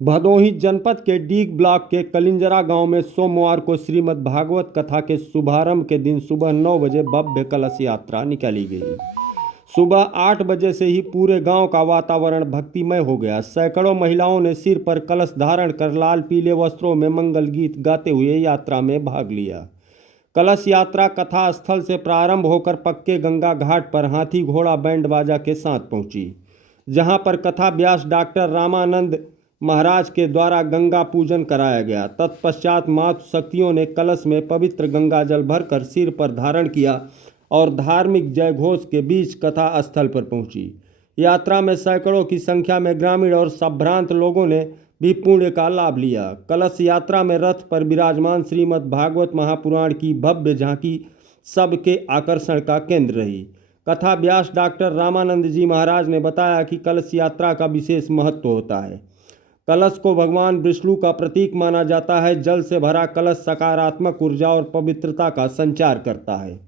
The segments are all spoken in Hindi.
भदोही जनपद के डीग ब्लॉक के कलिंजरा गांव में सोमवार को श्रीमद् भागवत कथा के शुभारंभ के दिन सुबह 9 बजे भव्य कलश यात्रा निकाली गई। सुबह 8 बजे से ही पूरे गांव का वातावरण भक्तिमय हो गया। सैकड़ों महिलाओं ने सिर पर कलश धारण कर लाल पीले वस्त्रों में मंगल गीत गाते हुए यात्रा में भाग लिया। कलश यात्रा कथा स्थल से प्रारंभ होकर पक्के गंगा घाट पर हाथी घोड़ा बैंड बाजा के साथ पहुंची, जहां पर कथा व्यास डॉक्टर रामानंद महाराज के द्वारा गंगा पूजन कराया गया। तत्पश्चात मातृ शक्तियों ने कलश में पवित्र गंगा जल भरकर सिर पर धारण किया और धार्मिक जय घोष के बीच कथा स्थल पर पहुंची। यात्रा में सैकड़ों की संख्या में ग्रामीण और संभ्रांत लोगों ने भी पुण्य का लाभ लिया। कलश यात्रा में रथ पर विराजमान श्रीमद् भागवत महापुराण की भव्य झांकी सबके आकर्षण का केंद्र रही। कथा व्यास डॉक्टर रामानंद जी महाराज ने बताया कि कलश यात्रा का विशेष महत्व होता है। कलश को भगवान विष्णु का प्रतीक माना जाता है। जल से भरा कलश सकारात्मक ऊर्जा और पवित्रता का संचार करता है।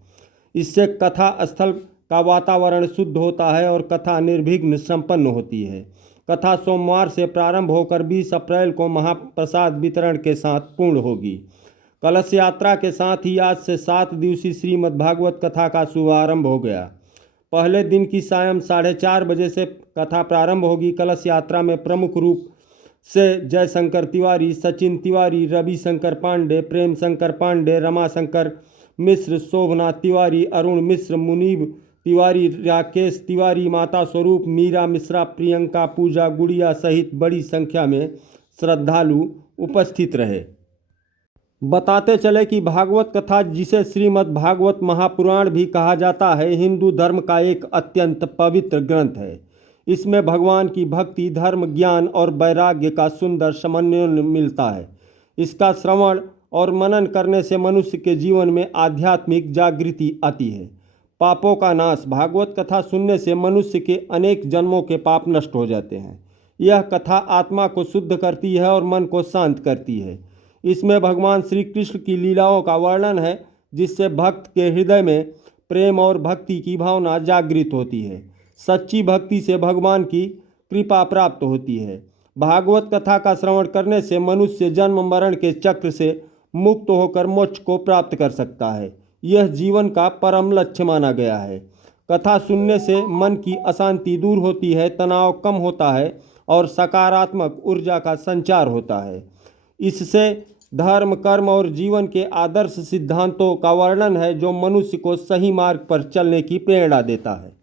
इससे कथा स्थल का वातावरण शुद्ध होता है और कथा निर्विघ्न संपन्न होती है। कथा सोमवार से प्रारंभ होकर 20 अप्रैल को महाप्रसाद वितरण के साथ पूर्ण होगी। कलश यात्रा के साथ ही आज से 7 दिवसीय श्रीमद् भागवत कथा का शुभारंभ हो गया। पहले दिन की सायं 4:30 बजे से कथा प्रारंभ होगी। कलश यात्रा में प्रमुख रूप से जयशंकर तिवारी, सचिन तिवारी, रविशंकर पांडे, प्रेम शंकर पांडे, रमाशंकर मिश्र, शोभनाथ तिवारी, अरुण मिश्र, मुनीब तिवारी, राकेश तिवारी, माता स्वरूप, मीरा मिश्रा, प्रियंका, पूजा गुड़िया सहित बड़ी संख्या में श्रद्धालु उपस्थित रहे। बताते चले कि भागवत कथा, जिसे श्रीमद् भागवत महापुराण भी कहा जाता है, हिंदू धर्म का एक अत्यंत पवित्र ग्रंथ है। इसमें भगवान की भक्ति, धर्म, ज्ञान और वैराग्य का सुंदर समन्वय मिलता है। इसका श्रवण और मनन करने से मनुष्य के जीवन में आध्यात्मिक जागृति आती है, पापों का नाश। भागवत कथा सुनने से मनुष्य के अनेक जन्मों के पाप नष्ट हो जाते हैं। यह कथा आत्मा को शुद्ध करती है और मन को शांत करती है। इसमें भगवान श्री कृष्ण की लीलाओं का वर्णन है, जिससे भक्त के हृदय में प्रेम और भक्ति की भावना जागृत होती है। सच्ची भक्ति से भगवान की कृपा प्राप्त होती है। भागवत कथा का श्रवण करने से मनुष्य जन्म मरण के चक्र से मुक्त होकर मोक्ष को प्राप्त कर सकता है। यह जीवन का परम लक्ष्य माना गया है। कथा सुनने से मन की अशांति दूर होती है, तनाव कम होता है और सकारात्मक ऊर्जा का संचार होता है। इससे धर्म, कर्म और जीवन के आदर्श सिद्धांतों का वर्णन है, जो मनुष्य को सही मार्ग पर चलने की प्रेरणा देता है।